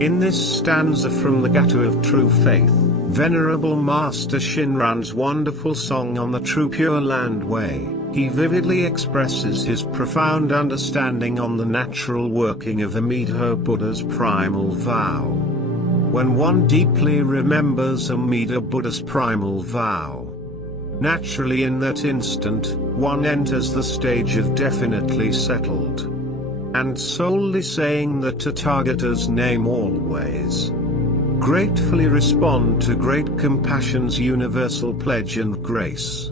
In this stanza from the Gattu of True Faith, Venerable Master Shinran's wonderful song on the True Pure Land Way, he vividly expresses his profound understanding on the natural working of Amida Buddha's primal vow. When one deeply remembers Amida Buddha's primal vow, naturally in that instant, one enters the stage of definitely settled, and solely saying the Tathagata's name always. Gratefully respond to great compassion's universal pledge and grace.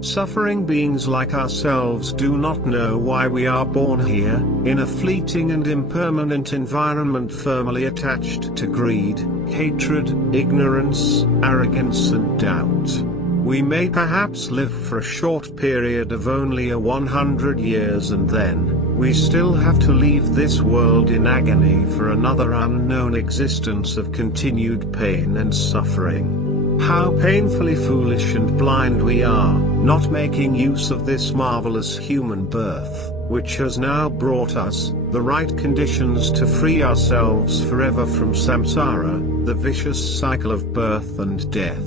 Suffering beings like ourselves do not know why we are born here, in a fleeting and impermanent environment firmly attached to greed, hatred, ignorance, arrogance and doubt. We may perhaps live for a short period of only 100 years and then, we still have to leave this world in agony for another unknown existence of continued pain and suffering. How painfully foolish and blind we are, not making use of this marvelous human birth, which has now brought us the right conditions to free ourselves forever from samsara, the vicious cycle of birth and death.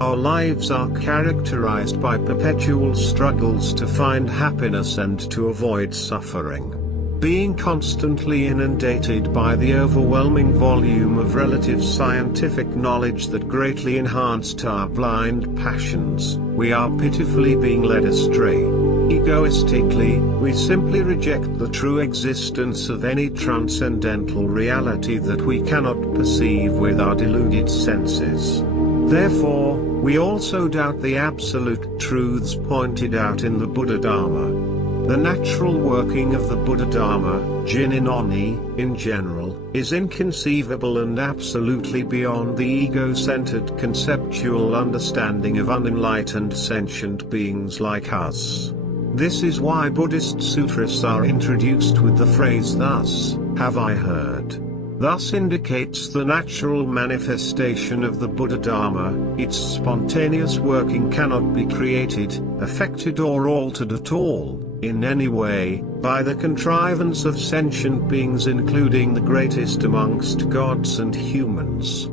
Our lives are characterized by perpetual struggles to find happiness and to avoid suffering. Being constantly inundated by the overwhelming volume of relative scientific knowledge that greatly enhanced our blind passions, we are pitifully being led astray. Egoistically, we simply reject the true existence of any transcendental reality that we cannot perceive with our deluded senses. Therefore, we also doubt the absolute truths pointed out in the Buddha Dharma. The natural working of the Buddha Dharma, Jininoni, in general, is inconceivable and absolutely beyond the ego-centered conceptual understanding of unenlightened sentient beings like us. This is why Buddhist sutras are introduced with the phrase "thus have I heard." Thus indicates the natural manifestation of the Buddha Dharma. Its spontaneous working cannot be created, affected or altered at all, in any way, by the contrivance of sentient beings including the greatest amongst gods and humans.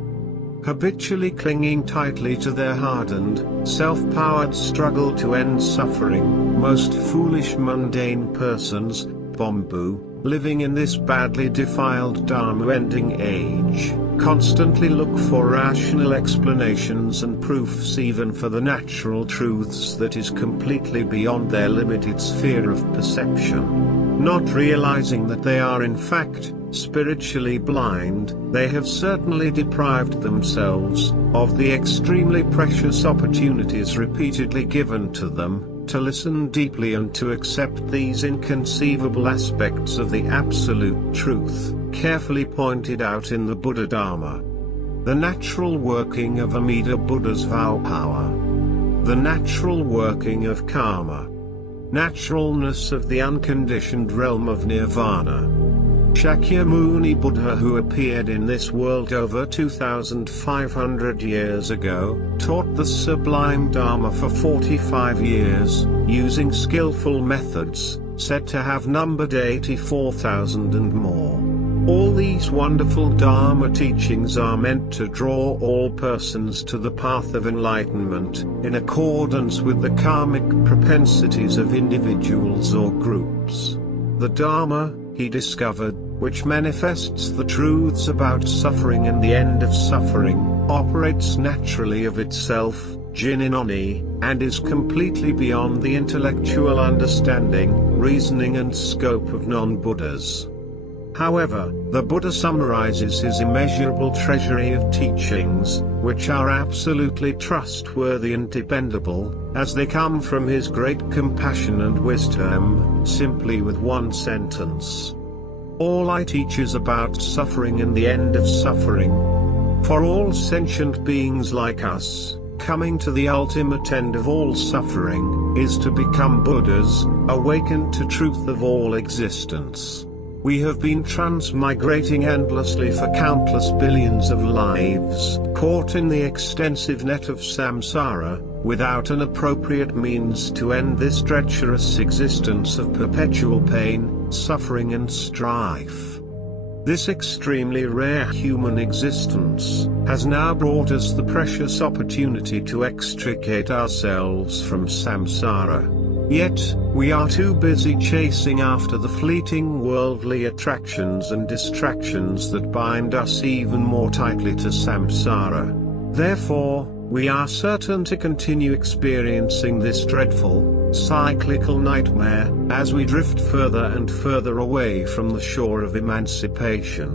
Habitually clinging tightly to their hardened, self-powered struggle to end suffering, most foolish mundane persons, Bombu, living in this badly defiled Dharma-ending age, constantly look for rational explanations and proofs even for the natural truths that is completely beyond their limited sphere of perception. Not realizing that they are in fact spiritually blind, they have certainly deprived themselves of the extremely precious opportunities repeatedly given to them to listen deeply and to accept these inconceivable aspects of the absolute truth, carefully pointed out in the Buddha Dharma. The natural working of Amida Buddha's vow-power. The natural working of karma. Naturalness of the unconditioned realm of nirvana. Shakyamuni Buddha, who appeared in this world over 2,500 years ago, taught the sublime Dharma for 45 years, using skillful methods, said to have numbered 84,000 and more. All these wonderful Dharma teachings are meant to draw all persons to the path of enlightenment, in accordance with the karmic propensities of individuals or groups. The Dharma, he discovered, which manifests the truths about suffering and the end of suffering, operates naturally of itself, Jininoni, and is completely beyond the intellectual understanding, reasoning and scope of non-Buddhas. However, the Buddha summarizes his immeasurable treasury of teachings, which are absolutely trustworthy and dependable, as they come from his great compassion and wisdom, simply with one sentence. All I teach is about suffering and the end of suffering. For all sentient beings like us, coming to the ultimate end of all suffering, is to become Buddhas, awakened to truth of all existence. We have been transmigrating endlessly for countless billions of lives, caught in the extensive net of samsara, without an appropriate means to end this treacherous existence of perpetual pain, suffering and strife. This extremely rare human existence has now brought us the precious opportunity to extricate ourselves from samsara. Yet, we are too busy chasing after the fleeting worldly attractions and distractions that bind us even more tightly to samsara. Therefore, we are certain to continue experiencing this dreadful, cyclical nightmare, as we drift further and further away from the shore of emancipation.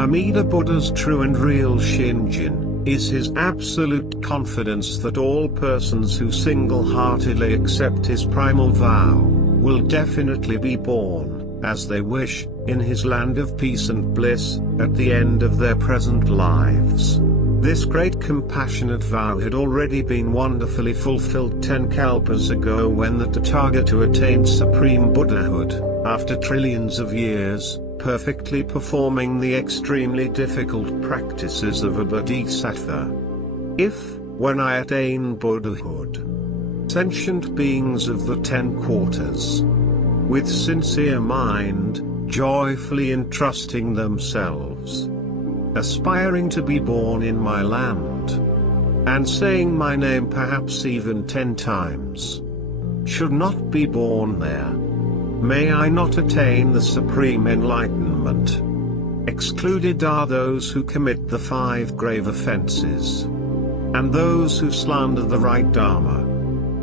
Amida Buddha's true and real Shinjin is his absolute confidence that all persons who single-heartedly accept his primal vow will definitely be born, as they wish, in his land of peace and bliss, at the end of their present lives. This great compassionate vow had already been wonderfully fulfilled 10 kalpas ago when the Tathagata attained supreme Buddhahood, after trillions of years, perfectly performing the extremely difficult practices of a bodhisattva. If, when I attain Buddhahood, sentient beings of the 10 quarters, with sincere mind, joyfully entrusting themselves, aspiring to be born in my land, and saying my name perhaps even 10 times, should not be born there, may I not attain the supreme enlightenment. Excluded are those who commit the 5 grave offenses, and those who slander the right Dharma.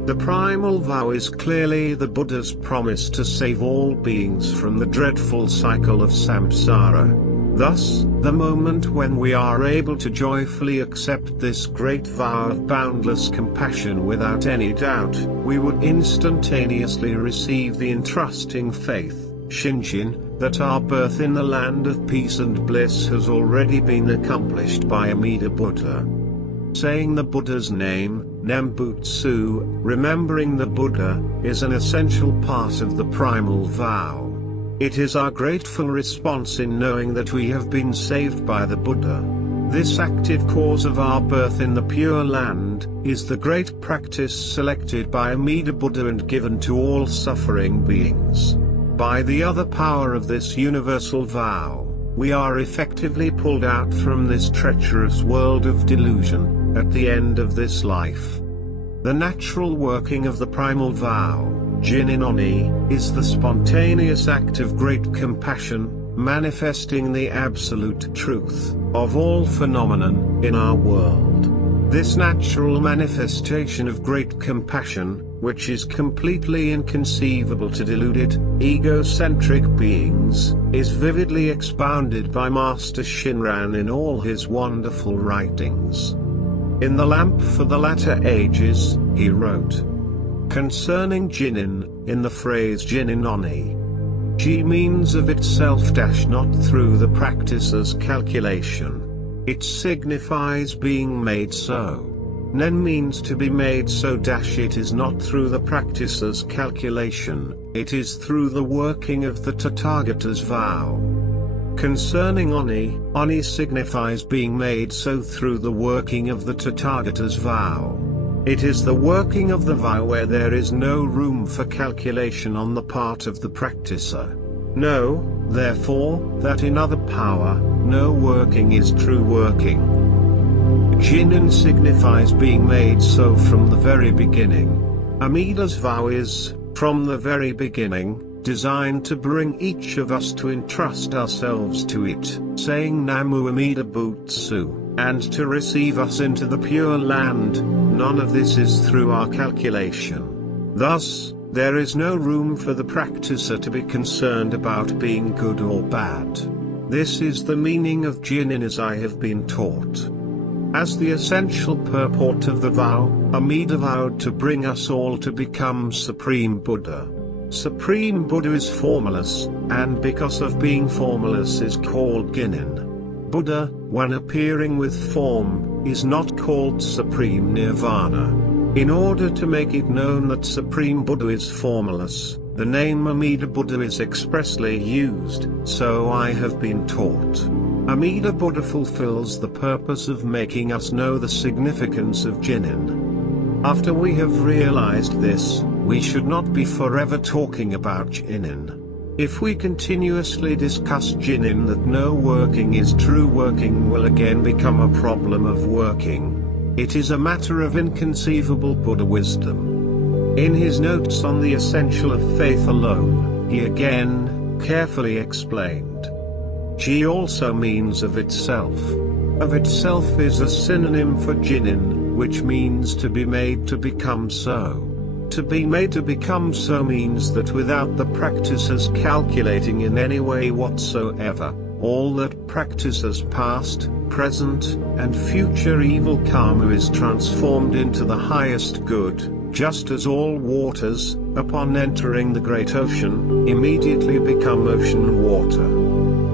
The primal vow is clearly the Buddha's promise to save all beings from the dreadful cycle of samsara. Thus, the moment when we are able to joyfully accept this great vow of boundless compassion without any doubt, we would instantaneously receive the entrusting faith, Shinjin, that our birth in the land of peace and bliss has already been accomplished by Amida Buddha. Saying the Buddha's name, Nembutsu, remembering the Buddha, is an essential part of the primal vow. It is our grateful response in knowing that we have been saved by the Buddha. This active cause of our birth in the Pure Land is the great practice selected by Amida Buddha and given to all suffering beings. By the other power of this universal vow, we are effectively pulled out from this treacherous world of delusion, at the end of this life. The natural working of the primal vow, Jinin Oni, is the spontaneous act of great compassion, manifesting the absolute truth of all phenomenon in our world. This natural manifestation of great compassion, which is completely inconceivable to deluded, egocentric beings, is vividly expounded by Master Shinran in all his wonderful writings. In the Lamp for the Latter Ages, he wrote, concerning Jinin, in the phrase Jinin Oni, Ji means of itself not through the practicer's calculation. It signifies being made so. Nen means to be made so it is not through the practicer's calculation, it is through the working of the Tathagata's vow. Concerning Oni, Oni signifies being made so through the working of the Tathagata's vow. It is the working of the vow where there is no room for calculation on the part of the practicer. Know, therefore, that in other power, no working is true working. Jinin signifies being made so from the very beginning. Amida's vow is, from the very beginning, designed to bring each of us to entrust ourselves to it, saying Namo Amida Butsu, and to receive us into the Pure Land. None of this is through our calculation. Thus, there is no room for the practicer to be concerned about being good or bad. This is the meaning of Jinin as I have been taught. As the essential purport of the vow, Amida vowed to bring us all to become Supreme Buddha. Supreme Buddha is formless, and because of being formless is called Ginin. Buddha, when appearing with form, is not called Supreme Nirvana. In order to make it known that Supreme Buddha is formless, the name Amida Buddha is expressly used, so I have been taught. Amida Buddha fulfills the purpose of making us know the significance of Jinin. After we have realized this, we should not be forever talking about Jinin. If we continuously discuss Jinin, that no working is true, working will again become a problem of working. It is a matter of inconceivable Buddha wisdom. In his notes on the essential of faith alone, he again carefully explained. Ji also means of itself. Of itself is a synonym for Jinin, which means to be made to become so. To be made to become so means that without the practices calculating in any way whatsoever, all that practices past, present, and future evil karma is transformed into the highest good, just as all waters, upon entering the great ocean, immediately become ocean water.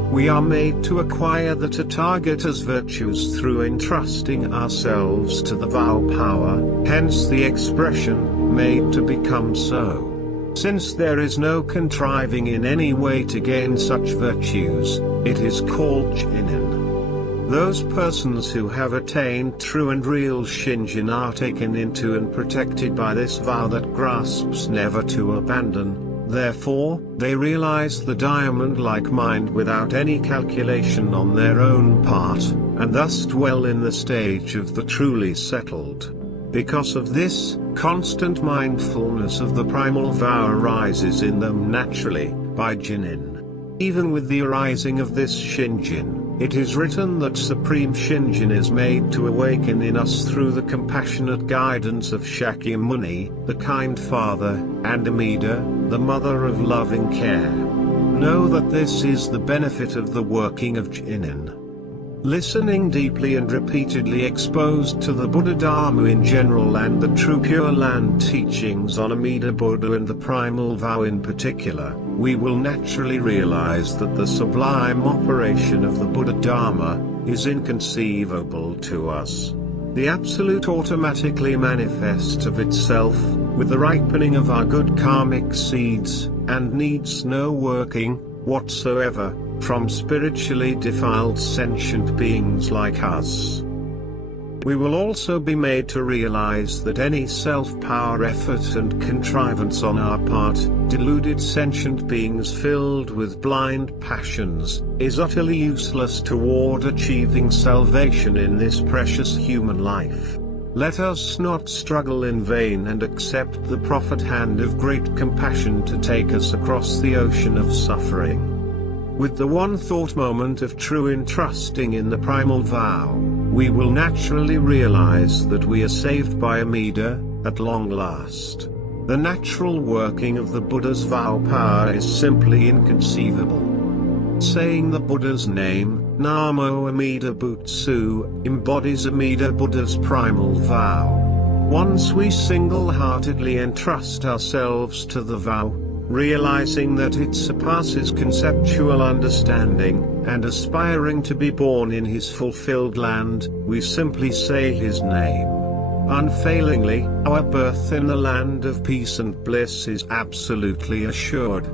We are made to acquire the Tathagata's virtues through entrusting ourselves to the Vow-power, hence the expression, made to become so. Since there is no contriving in any way to gain such virtues, it is called Jinin. Those persons who have attained true and real Shinjin are taken into and protected by this vow that grasps never to abandon. Therefore, they realize the diamond-like mind without any calculation on their own part, and thus dwell in the stage of the truly settled. Because of this, constant mindfulness of the primal vow arises in them naturally, by Jinin. Even with the arising of this Shinjin, it is written that Supreme Shinjin is made to awaken in us through the compassionate guidance of Shakyamuni, the kind father, and Amida, the mother of loving care. Know that this is the benefit of the working of Jinin. Listening deeply and repeatedly exposed to the Buddha Dharma in general and the true Pure Land teachings on Amida Buddha and the Primal Vow in particular, we will naturally realize that the sublime operation of the Buddha Dharma is inconceivable to us. The Absolute automatically manifests of itself, with the ripening of our good karmic seeds, and needs no working whatsoever from spiritually defiled sentient beings like us. We will also be made to realize that any self-power effort and contrivance on our part, deluded sentient beings filled with blind passions, is utterly useless toward achieving salvation in this precious human life. Let us not struggle in vain and accept the prophet hand of great compassion to take us across the ocean of suffering. With the one thought moment of true entrusting in the primal vow, we will naturally realize that we are saved by Amida, at long last. The natural working of the Buddha's vow power is simply inconceivable. Saying the Buddha's name, Namo Amida Butsu, embodies Amida Buddha's primal vow. Once we single-heartedly entrust ourselves to the vow, realizing that it surpasses conceptual understanding, and aspiring to be born in his fulfilled land, we simply say his name. Unfailingly, our birth in the land of peace and bliss is absolutely assured.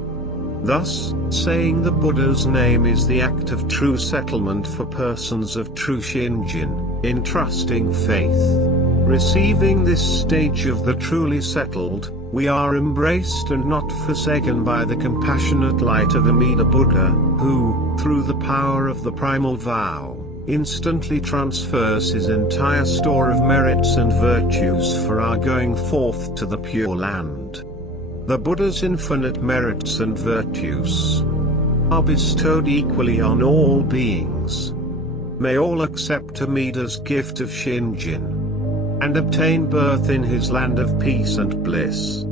Thus, saying the Buddha's name is the act of true settlement for persons of true Shinjin, entrusting faith. Receiving this stage of the truly settled, we are embraced and not forsaken by the compassionate light of Amida Buddha, who, through the power of the primal vow, instantly transfers his entire store of merits and virtues for our going forth to the Pure Land. The Buddha's infinite merits and virtues are bestowed equally on all beings. May all accept Amida's gift of Shinjin and obtain birth in his land of peace and bliss.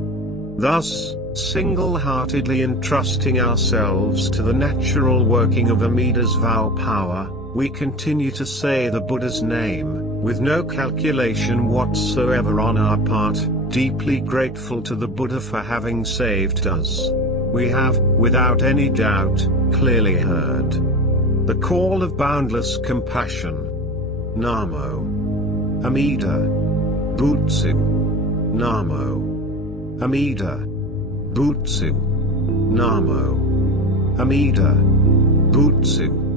Thus, single-heartedly entrusting ourselves to the natural working of Amida's vow power, we continue to say the Buddha's name, with no calculation whatsoever on our part, deeply grateful to the Buddha for having saved us. We have, without any doubt, clearly heard the call of boundless compassion. Namo Amida Butsu. Namo Amida Butsu. Namo Amida Butsu.